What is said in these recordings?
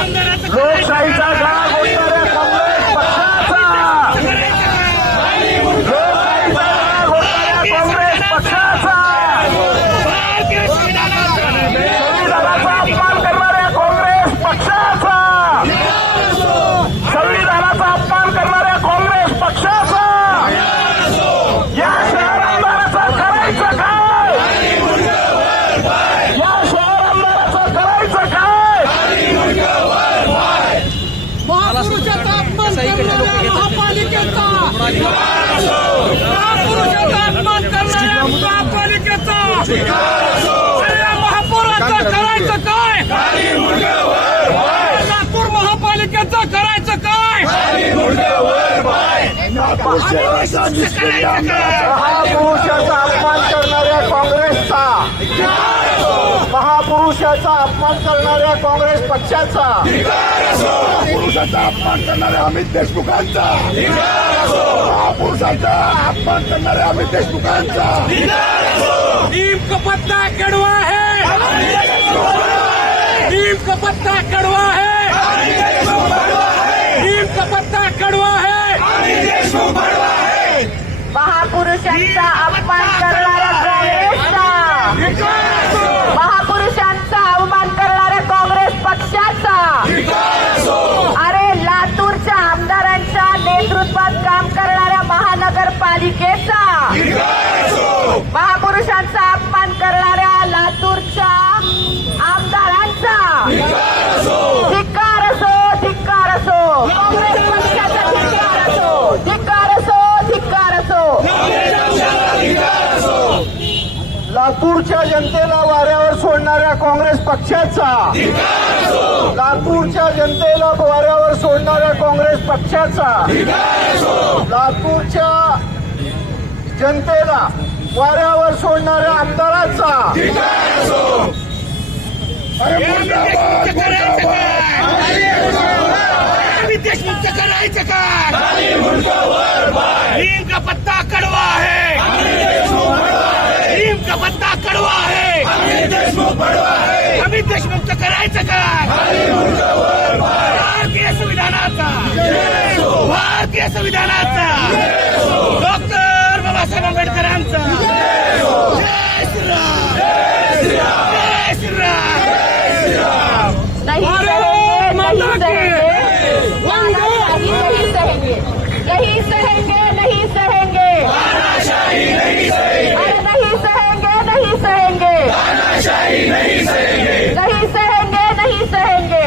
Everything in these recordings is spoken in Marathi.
लोकशाहीचा गळा घोटणाऱ्या काँग्रेस पक्षाचा, लोकशाहीचा गळा घोटणाऱ्या काँग्रेस पक्षाचा, संविधानाचा अपमान करणाऱ्या काँग्रेस पक्षाचा, संविधानाचा अपमान करणाऱ्या काँग्रेस पक्षाचा या शहर आमदाराचं करायचं काय? या शहर आमदाराचं करायचं काय? महापुरुषाचा अपमान करणाऱ्या महापालिकेचा, महापुरुषाचा अपमान करणाऱ्या महापालिकेचा, या महापौराचं करायचं काय? नागपूर महापालिकेचं करायचं काय? महापुरुषाचा अपमान करणाऱ्या काँग्रेसचा, महापुरुषाचा अपमान करणाऱ्या काँग्रेस पक्षाचा, महापुरुषाचा अपमान करणाऱ्या अमित देशमुखांचा, महापुरुषाचा अपमान करणाऱ्या अमित देशमुखांचा नीम का पत्ता कड़वा है, नीम का पत्ता कड़वा है, नीम का पत्ता कड़वा है। महापुरुषांचा अपमान करणाऱ्या काँग्रेसचा, महापुरुषांचा अवमान करणाऱ्या काँग्रेस पक्षाचा, अरे लातूरच्या आमदारांच्या नेतृत्वात काम करणाऱ्या महानगरपालिकेचा, महापुरुषांचा अपमान करणाऱ्या लातूरच्या आमदारांचा धिक्कार असो, धिक्कार असो, काँग्रेस पक्षाचा धिक्कार असो, धिक्कार असो, धिक्कार असो। लातूरच्या जनतेला वाऱ्यावर सोडणाऱ्या काँग्रेस पक्षाचा, लातूरच्या जनतेला वाऱ्यावर सोडणाऱ्या काँग्रेस पक्षाचा, लातूरच्या जनतेला वाऱ्यावर सोडणाऱ्या आमदाराचा देशमुखचं करायचं काय? नीम का पत्ता कड़वा है, नीम का पत्ता कड़वा है, अमित देशमुखचं करायचं काय? भारतीय संविधानाचा, भारतीय संविधानाचा, डॉक्टर बाबासाहेब आंबेडकरांचा जय श्रीराम, जय श्रीराम। नहीं सहेंगे, नहीं सहेंगे, नहीं सहेंगे, अरे नहीं सहेंगे, नहीं सहेंगे, नहीं सहेंगे, नहीं सहेंगे।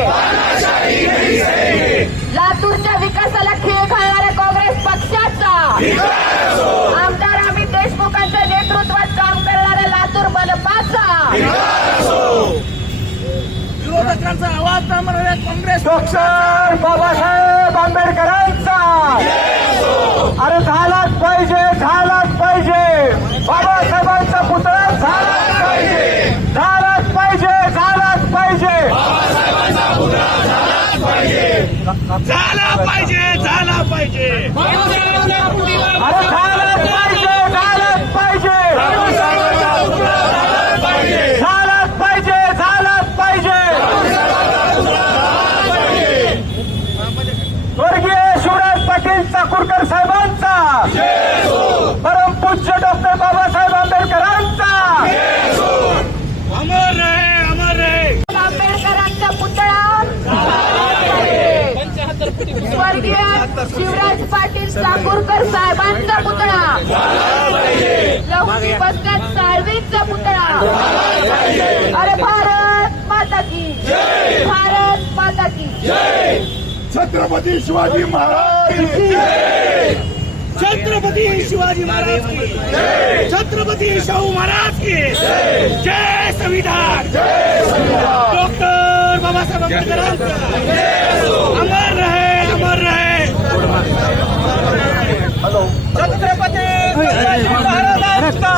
लातूरच्या विकासाला खीळ घालणाऱ्या काँग्रेस पक्षाचा, आमदार अमित देशमुखांच्या नेतृत्वात काम करणाऱ्या लातूर मनपाचा, विरोधकांचा आवाज दामणाऱ्या काँग्रेस डॉक्टर बाबासाहेब आंबेडकरांचा, अरे झालाच पाहिजे, झालाच पाहिजे, बाबासाहेबांचा पुतळा झालाच पाहिजे, झालाच पाहिजे, झालाच पाहिजे, झाला पाहिजे, झाला पाहिजे, अरे झालाच पाहिजे, झालाच पाहिजे, झालाच पाहिजे, झालाच पाहिजे। स्वर्गीय शिवराज पाटील चाकूरकर साहेबांचा, परमपूज्य डॉक्टर बाबासाहेब आंबेडकरांचा, अमर रहे, अमर रहे। आंबेडकरांचा पुतळा, स्वर्गीय शिवराज पाटील चाकूरकर साहेबांचा पुतळा, लहुजी बसण्यात साळवींचा पुतळा, अरे भारत माता की जय, भारत माता की जय, छत्रपती शिवाजी महाराज की जय, छत्रपती शिवाजी महाराज की जय, छत्रपती शाहू महाराज की जय, संविधान, डॉक्टर बाबासाहेब आंबेडकरांचा अमर रहे, अमर रहे। छत्रपती शिवाजी महाराजांचा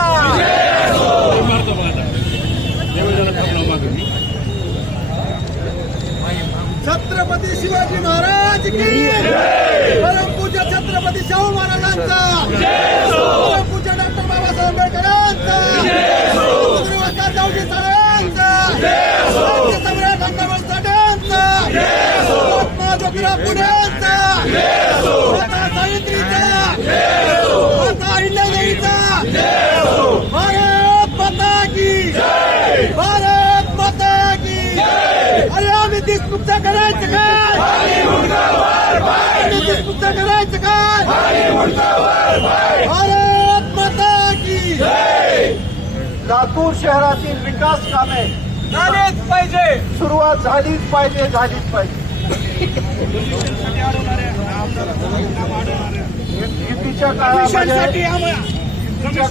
छत्रपती शिवाजी महाराज की परमपूज्य छत्रपती शाहू महाराजांचा, परमपूज्य डॉक्टर बाबासाहेब आंबेडकरांचा, जाऊजी साळ्यांचा, सम्राट अण्णाभाऊ साठेंचा ज्योतिराव फुलेंचा, माता सावित्रीचा, माता अहिल्यादेवीचा, भारत माता की, भारत माता की. अरे आम्ही देशमुखचा करायचं काय? आम्ही देशमुखचा करायचं काय? भारत माता की. लातूर शहरातील विकास कामे झालेच पाहिजे. सुरुवात झालीच पाहिजे. युतीच्या मिशनसाठी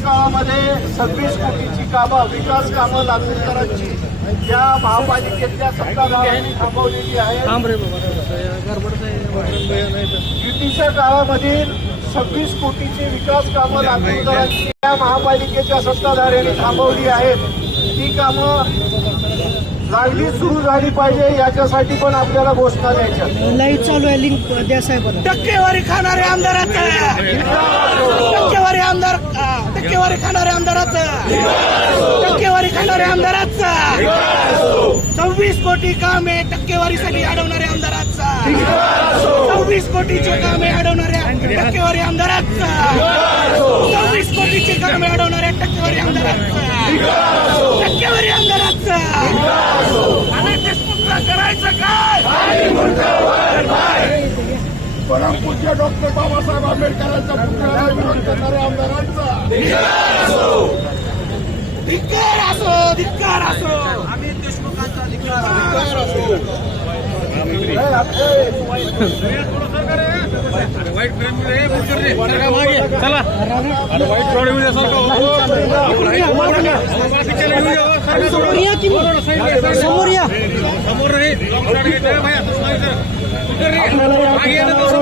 काळामध्ये 26 कोटीची कामं, विकास कामं लातूरकरांची या महापालिकेतल्या सत्ताधाऱ्यांनी थांबवलेली आहेत. युतीच्या काळामधील 26 कोटीची विकास कामं लातूरकरांची या महापालिकेच्या सत्ताधाऱ्यांनी थांबवली आहेत. ती कामं लागली सुरू झाली पाहिजे, याच्यासाठी पण आपल्याला घोषणा द्यायच्या. लाईट चालू आहे, लिंक द्या साहेबांना. टक्केवारी खाणाऱ्या आमदाराचा, टक्केवारी खाणाऱ्या आमदाराचा, टक्केवारी खाणाऱ्या आमदाराचा, 26 कोटी कामे टक्केवारीसाठी अडवणाऱ्या आमदाराचा, 26 कोटीचे कामे अडवणाऱ्या टक्केवारी आमदाराचा, 26 कोटीचे कामे अडवणाऱ्या टक्केवारी आमदाराचा, टक्केवारी आमदाराचा. आणि देशमुखचा करायचं काय? परमपूज्य डॉक्टर बाबासाहेब आंबेडकरांच्या पुतळ्याला विरोध करणाऱ्या आमदारांचा धिक्कार असो, धिक्कार असो. आम्ही देशमुखांचा धिक्कार असो. समोर या.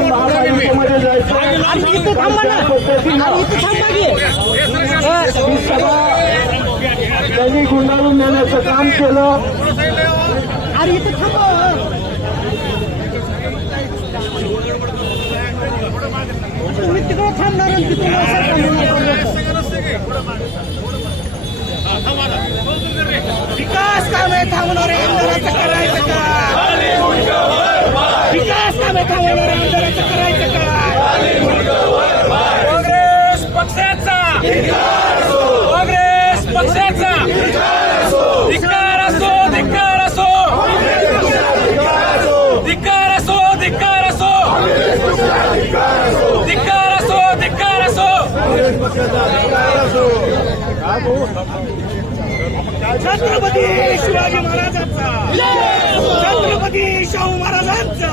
महापालिकेमध्ये जायचं. अरे इथं थांबा ना, अरे इथं थांबा की. ही सभा त्यांनी गुंडाळून नेण्याचं काम केलं. अरे इथं थांबा. मी तिकडे थांबणार आणि तिथून विकास कामे थांबणाऱ्या आमदाराचं करायचं काय? विकास कामे थांबवणाऱ्या आमदाराचं करायचं काय? काँग्रेस पक्षाचा, काँग्रेस पक्षाचा धिक्कार असो, धिक्कार असो, धिक्कार असो, धिक्कार असो, धिक्कार असो, धिक्कार असो. छत्रपती शिवाजी महाराजांचा, छत्रपती शाहू महाराजांचा,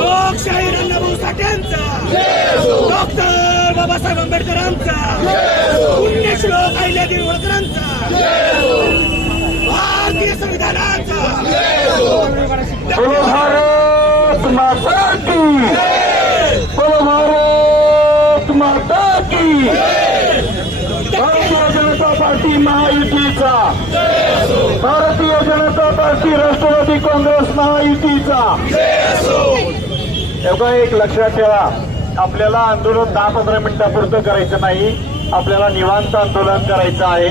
लोकशाही अण्णाभाऊ साठ्यांचा, डॉक्टर बाबासाहेब आंबेडकरांचा, पुण्यश्लोक अहिल्यादेवी होळकरांचा, भारतीय संविधानाचा. बोलो भारत माता की, बोलो भारत माता की. भारतीय जनता पार्टी महायुतीचा, भारतीय जनता पार्टी राष्ट्रवादी काँग्रेस महायुतीचा. एवढं एक लक्षात ठेवा, आपल्याला आंदोलन 10-15 मिनिटापुरतं करायचं नाही, आपल्याला निवांत आंदोलन करायचं आहे.